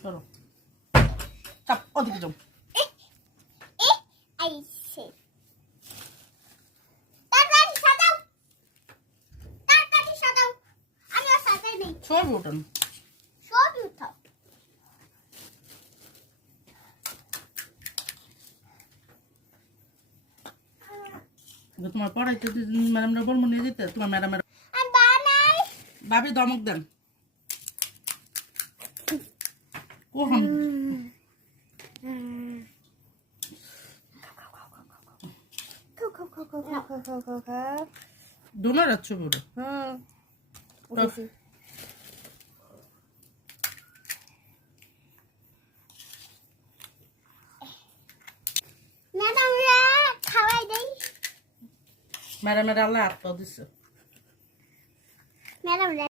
সরো চাপ ওদিকে যাও সবই ওঠান তোমার পড়াইতে ম্যাডামরা বলবো নিয়ে যেতে তোমার ম্যাডামের ভাবি ধমক দেন কোহন ডোনা যাচ্ছ পুরো ম্যাডামের আল্লাহ আত্মা দিচ্ছে